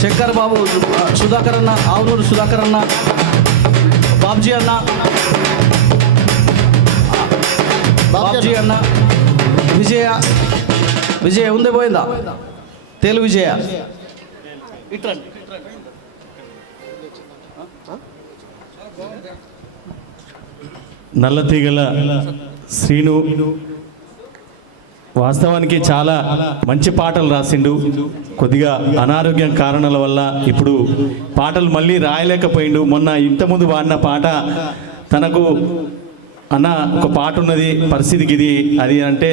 శంకర్ బాబు సుధాకర్ అన్న ఆవునూరు సుధాకర్ అన్న బాబ్జీ అన్న బాబ్జీ అన్న విజయ విజయ ఉంది పోయిందా? తెలుగు విజయ. ఇట్రండి నల్లతీగల శ్రీను వాస్తవానికి చాలా మంచి పాటలు రాసిండు. కొద్దిగా అనారోగ్యం కారణాల వల్ల ఇప్పుడు పాటలు మళ్ళీ రాయలేకపోయిండు. మొన్న ఇంతకుముందు వాడిన పాట తనకు అన్న ఒక పాట ఉన్నది పరిస్థితికి ఇది అది అంటే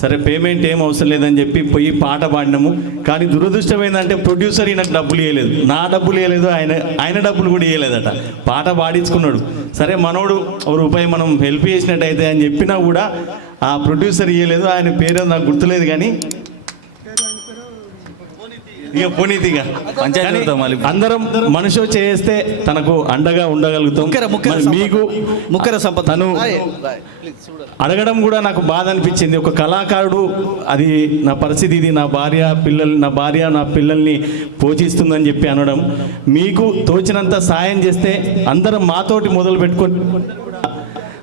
సరే పేమెంట్ ఏం అవసరం లేదని చెప్పి పోయి పాట పాడినాము. కానీ దురదృష్టం ఏంటంటే ప్రొడ్యూసర్ ఈయనకు డబ్బులు ఇవ్వలేదు నా డబ్బులు ఇవ్వలేదు ఆయన ఆయన డబ్బులు కూడా ఇవ్వలేదట పాట పాడించుకున్నాడు. సరే మనోడు రూపాయి మనం హెల్ప్ చేసినట్టయితే అని చెప్పినా కూడా ఆ ప్రొడ్యూసర్ ఇవ్వలేదు ఆయన పేరు నాకు గుర్తులేదు కానీ ఇక పునీతిగా పంచాయతీ మళ్ళీ. అందరం మనిషి చేస్తే తనకు అండగా ఉండగలుగుతాం. మీకు ముఖ్యర సంపద. తను అడగడం కూడా నాకు బాధ అనిపించింది. ఒక కళాకారుడు అది నా పరిస్థితి ఇది నా భార్య పిల్లలు నా భార్య నా పిల్లల్ని పోషిస్తుందని చెప్పి అనడం. మీకు తోచినంత సాయం చేస్తే అందరం మాతోటి మొదలు పెట్టుకొని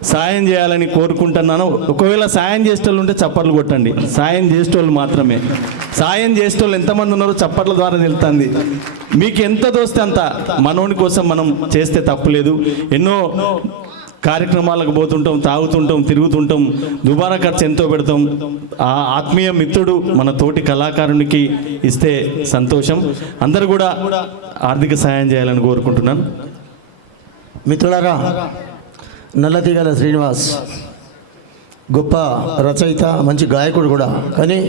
సాయం చేయాలని కోరుకుంటున్నాను. ఒకవేళ సాయం చేసేటోళ్ళు ఉంటే చప్పట్లు కొట్టండి. సాయం చేసేటోళ్ళు మాత్రమే. సాయం చేసేటోళ్ళు ఎంతమంది ఉన్నారో చప్పట్ల ద్వారా తెలుస్తుంది. మీకు ఎంత దోస్తే అంత మనోని కోసం మనం చేస్తే తప్పులేదు ఎన్నో కార్యక్రమాలకు పోతుంటాం తాగుతుంటాం తిరుగుతుంటాం దుబారా ఖర్చు ఎంతో పెడతాం. ఆ ఆత్మీయ మిత్రుడు మన తోటి కళాకారునికి ఇస్తే సంతోషం. అందరూ కూడా ఆర్థిక సాయం చేయాలని కోరుకుంటున్నాను. మిత్రులారా నల్లతీగల శ్రీనివాస్ గొప్ప రచయిత మంచి గాయకుడు కూడా. కానీ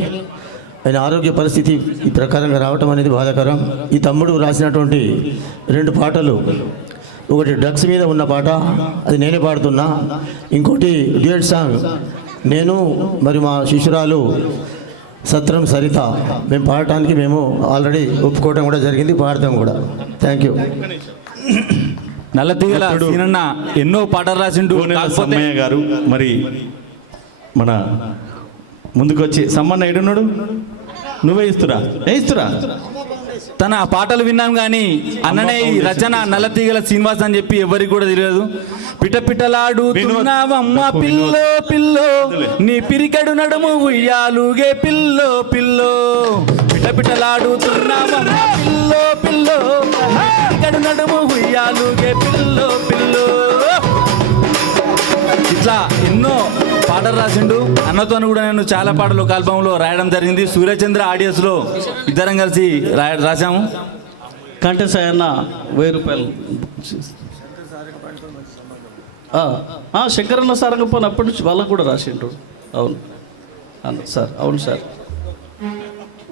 ఆయన ఆరోగ్య పరిస్థితి ఈ ప్రకారంగా రావటం అనేది బాధాకరం. ఈ తమ్ముడు రాసినటువంటి రెండు పాటలు ఒకటి డ్రగ్స్ మీద ఉన్న పాట అది నేనే పాడుతున్నా. ఇంకోటి డ్యూయట్ సాంగ్ నేను మరి మా శిష్యురాలు సత్రం సరిత మేము పాడటానికి మేము ఆల్రెడీ ఒప్పుకోవడం కూడా జరిగింది పాడతాం కూడా. Thank you Nallatheegala. సీనన్న ఎన్నో పాటలు రాసిండు సమ్మయ్య గారు మరి మన ముందుకొచ్చి సమ్మన్న ఏడున్నాడు? నువ్వే ఇస్తురా ఏ ఇస్తురా తన పాటలు విన్నాం కానీ అన్ననే ఈ రచన నల్లతీగల శ్రీనివాస్ అని చెప్పి ఎవరికి కూడా తెలియదు. పిట పిటలాడుతున్నావమ్మ వినోద్. పిల్లో పిల్లో. నీ పిరికడు నడుము ఉయ్యాలుగే పిల్లో పిల్లో. పిట పిటలాడుతున్నావమ్మ పిల్లో పిల్లో. పిరికడు నడుము ఉయ్యాలుగే పిల్లో పిల్లో. ఇట్లా పాటలు రాసిండు. అన్నతో కూడా నేను చాలా పాటలు ఒక ఆల్బంలో రాయడం జరిగింది. సూర్యచంద్ర ఆడియోస్లో ఇద్దరం కలిసి రా రాసాము కంటే సాయన్న వెయ్యి రూపాయలు. శంకరన్న సారంగపోయిన అప్పటి నుంచి వాళ్ళకు కూడా రాసిండు అవును. అన్న సార్. అవును sir.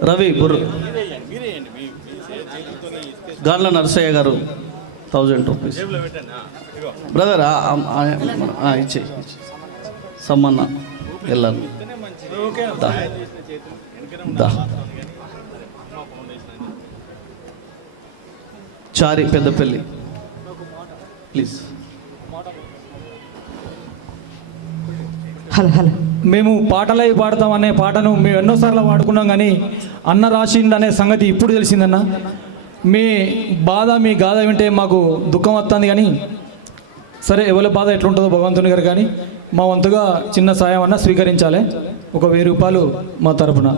Ravi Burru. Gandla Narasaiah garu thousand rupees. Brother ఇచ్చే సమ్మన్న వెళ్ళాను Chari Peddapalli. Please. Hello hello. మేము పాటలై పాడతాం అనే పాటను మేము ఎన్నోసార్లు వాడుకున్నాం కానీ అన్న రాసిండు అనే సంగతి ఇప్పుడు తెలిసిందన్న. మీ బాధ మీ గాథ వింటే మాకు దుఃఖం వస్తుంది కానీ సరే ఎవరి బాధ ఎట్లుంటుందో భగవంతుని గారు కానీ మా వంతుగా చిన్న సాయం అన్న స్వీకరించాలి. ఒక వెయ్యి రూపాయలు మా తరపున.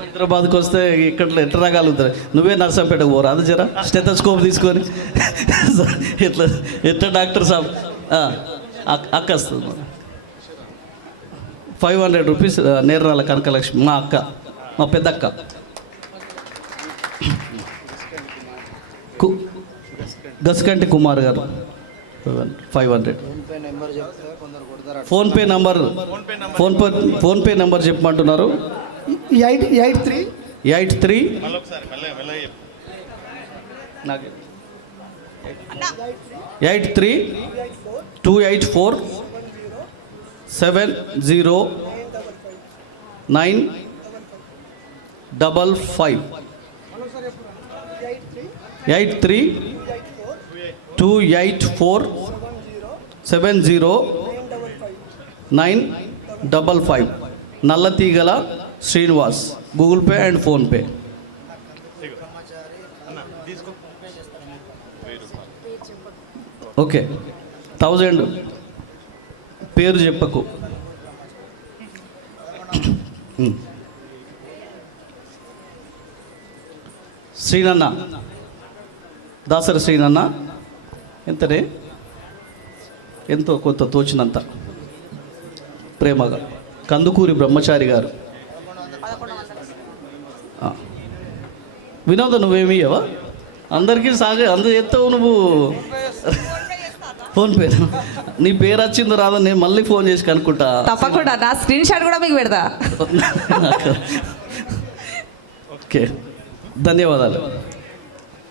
హైదరాబాద్కి వస్తే ఇక్కడ ఎట్లా రాగలుగుతారు నువ్వే నర్సంపేటకు పోరా అది జరా స్టెథోస్కోప్ తీసుకొని. ఎట్లా ఎట్లా డాక్టర్ సాబ్ అక్- అక్క వస్తుంది. Five hundred rupees Nerrala Kanakalakshmi మా అక్క మా పెద్దక్క. Gaskanti Kumar garu. Five hundred. PhonePe number PhonePe PhonePe number చెప్పమంటున్నారు. Eight eight three? Eight three. Eight three two eight four. Seven zero nine double five. Eight three two eight four seven zero nine double five. Nallatheegala Srinivas. Google Pay and PhonePe okay. Thousand. పేరు చెప్పకు. శ్రీనన్న. దాసరి శ్రీనన్న. ఎంతనే ఎంతో కొంత తోచినంత. ప్రేమగా. కందుకూరి బ్రహ్మచారి గారు. వినోదం వినోద నువ్వేమి అందరికీ సాగ అందరు ఎత్తావు నువ్వు. ఫోన్పే నీ పేరు వచ్చిందో రాదో నేను మళ్ళీ ఫోన్ చేసి కనుక్కుంటా. తప్పకుండా నా స్క్రీన్ షాట్ కూడా మీకు పెడతా. ఓకే. ధన్యవాదాలు.